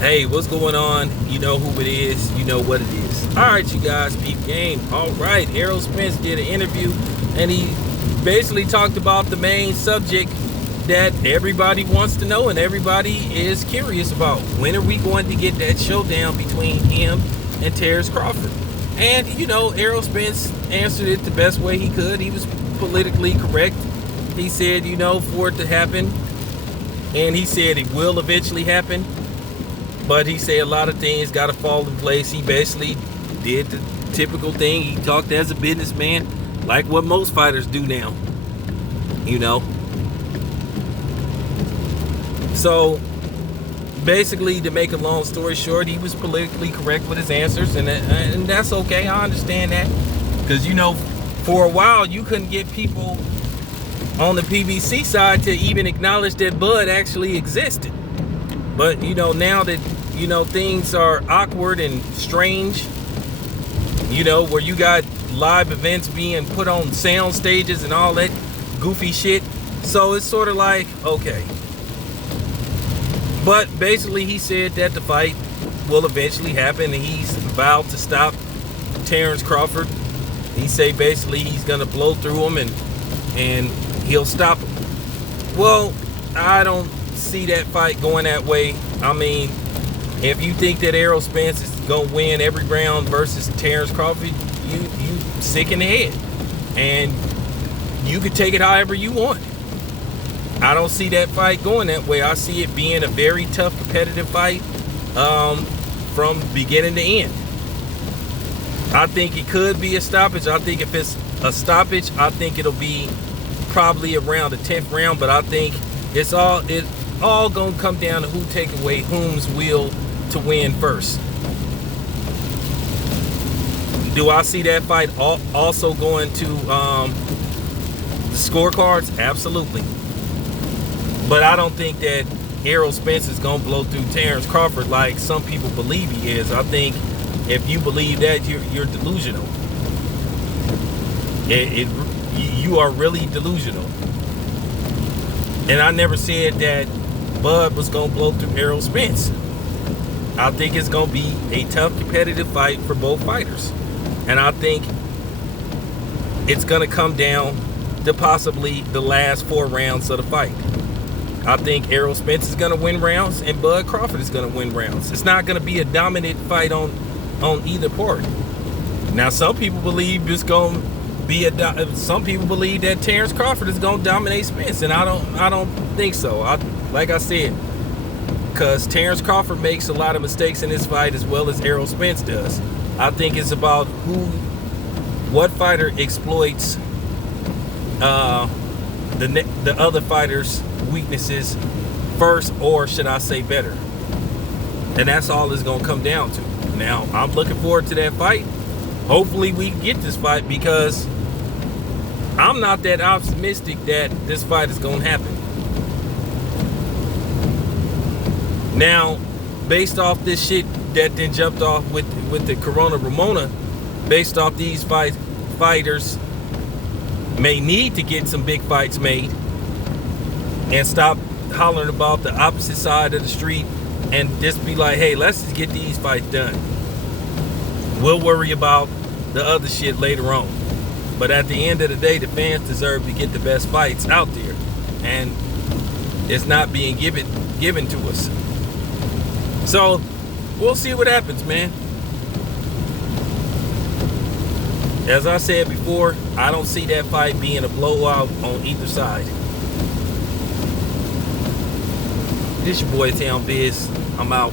Hey, what's going on? You know who it is. You know what it is. All right, you guys, peep game. All right, Errol Spence did an interview, and he basically talked about the main subject that everybody wants to know and everybody is curious about. When are we going to get that showdown between him and Terrence Crawford? And, Errol Spence answered it the best way he could. He was politically correct. He said, for it to happen, and he said it will eventually happen. But he said a lot of things got to fall in place. He basically did the typical thing. He talked as a businessman, like what most fighters do now. So basically, to make a long story short, he was politically correct with his answers, and that's okay. I understand that, because for a while you couldn't get people on the PBC side to even acknowledge that Bud actually existed. But now that things are awkward and strange, where you got live events being put on sound stages and all that goofy shit, so it's sort of like, okay. But basically he said that the fight will eventually happen, and he's vowed to stop Terrence Crawford. He say basically he's gonna blow through him and he'll stop him. Well, I don't see that fight going that way. I mean, if you think that Errol Spence is gonna win every round versus Terrence Crawford, you sick in the head, and you could take it however you want. I don't see that fight going that way. I see it being a very tough competitive fight from beginning to end. I think it could be a stoppage. I think if it's a stoppage, I think it'll be probably around the 10th round, but I think it's all gonna come down to who take away whom's will to win first. Do I see that fight also going to the scorecards? Absolutely. But I don't think that Errol Spence is gonna blow through Terrence Crawford like some people believe he is. I think if you believe that, you're delusional. You are really delusional. And I never said that Bud was going to blow through Errol Spence. I think it's going to be a tough competitive fight for both fighters. And I think it's going to come down to possibly the last 4 rounds of the fight. I think Errol Spence is going to win rounds and Bud Crawford is going to win rounds. It's not going to be a dominant fight on either part. Now, some people believe it's going to be some people believe that Terrence Crawford is going to dominate Spence, and I don't think so. Like I said, because Terrence Crawford makes a lot of mistakes in this fight as well as Errol Spence does. I think it's about what fighter exploits the other fighter's weaknesses first, or should I say better. And that's all it's going to come down to. Now, I'm looking forward to that fight. Hopefully we get this fight, because I'm not that optimistic that this fight is going to happen. Now, based off this shit that then jumped off with the Corona Ramona, based off these fighters may need to get some big fights made and stop hollering about the opposite side of the street and just be like, hey, let's just get these fights done. We'll worry about the other shit later on. But at the end of the day, the fans deserve to get the best fights out there, and it's not being given to us. So we'll see what happens, man. As I said before, I don't see that fight being a blowout on either side. This your boy Town Biz. I'm out.